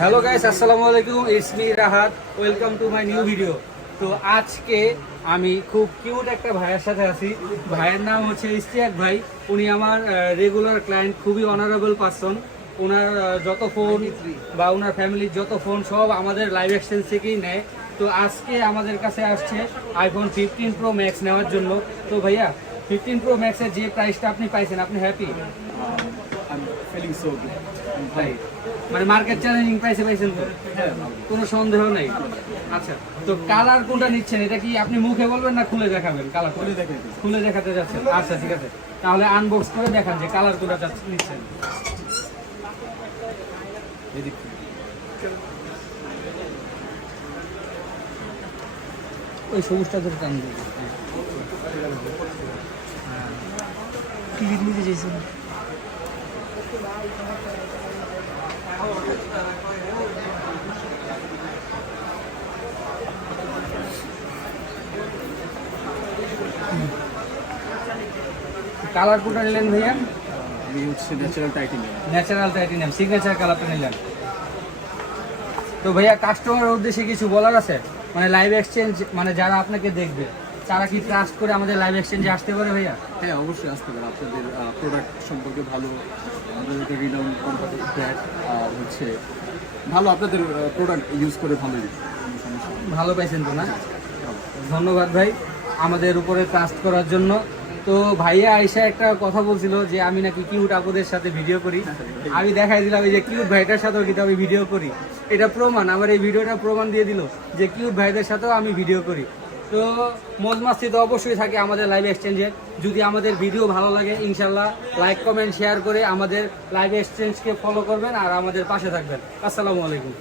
Hello guys আসসালামু আলাইকুম it's me Rahat welcome to my new video তো আজকে আমি খুব কিউট একটা ভাইয়ের সাথে আছি। ভাইয়ের নাম হচ্ছে ইস্তিয়াক ভাই। উনি আমার রেগুলার ক্লায়েন্ট খুবই অনারেবল পারসন ওনার যত ফোন বা ওনার ফ্যামিলির যত ফোন সব আমাদের লাইভ এক্সচেঞ্জ থেকেই নেয়। তো আজকে আমাদের কাছে আসছে আইফোন ফিফটিন প্রো ম্যাক্স নেওয়ার জন্য। তো ভাইয়া ফিফটিন প্রো ম্যাক্সের যে প্রাইসটা আপনি পাইছেন, আপনি হ্যাপি I'm ভাই মানে মার্কেট চ্যালেঞ্জিং প্রাইসে পাইছেন তো? হ্যাঁ, কোনো সন্দেহ নেই? আচ্ছা তো কালার কোনটা নিচ্ছেন? এটা কি আপনি মুখে বলবেন না খুলে দেখাবেন কালার খুলে দেখে খুলে দেখাতে যাচ্ছেন। আচ্ছা ঠিক আছে। তাহলে আনবক্স করে দেখান যে কালার কোনটা চাচ্ছেন- নিচ্ছেন। ওই সবুজটা ধরে টান দিন। টিকিট নিতে চাইছেন। কালার কোনটা নিলেন ভাইয়া? আমি হচ্ছে natural titanium natural titanium signature কালারটা নিলেন। তো ভাইয়া কাস্টমারের উদ্দেশ্যে কিছু বলার আছে? মানে লাইভ এক্সচেঞ্জ মানে যারা আপনাকে দেখবে। তারা কি ট্রাস্ট করে আমাদের লাইভ এক্সচেঞ্জে আসতে পারে ভাইয়া? হ্যাঁ অবশ্যই আসতে পারে। আপনাদের প্রোডাক্ট সম্পর্কে ভালো আপনাদের একটা রিনাউন কোম্পানি ব্র্যান্ড হচ্ছে ভালো আপনাদের প্রোডাক্ট ইউজ করে নেই। ভালো পাইছেন তো না? ধন্যবাদ ভাই আমাদের উপরে ট্রাস্ট করার জন্য। তো ভাইয়া আইসা একটা কথা বলছিল যে আমি নাকি কিউট আপুদের সাথে ভিডিও করি। আমি দেখাই দিলাম এই যে কিউট ভাইটার সাথেও কিন্তু আমি ভিডিও করি। এটা প্রমাণ আমার এই ভিডিওটা প্রমাণ দিয়ে দিল যে কিউট ভাইদের সাথেও আমি ভিডিও করি। তো মজ মাস্তি তো অবশ্যই থাকে আমাদের লাইভ এক্সচেঞ্জের যদি আমাদের ভিডিও ভালো লাগে, ইনশাল্লাহ লাইক কমেন্ট শেয়ার করে আমাদের লাইভ এক্সচেঞ্জকে ফলো করবেন আর আমাদের পাশে থাকবেন। আসসালামু আলাইকুম।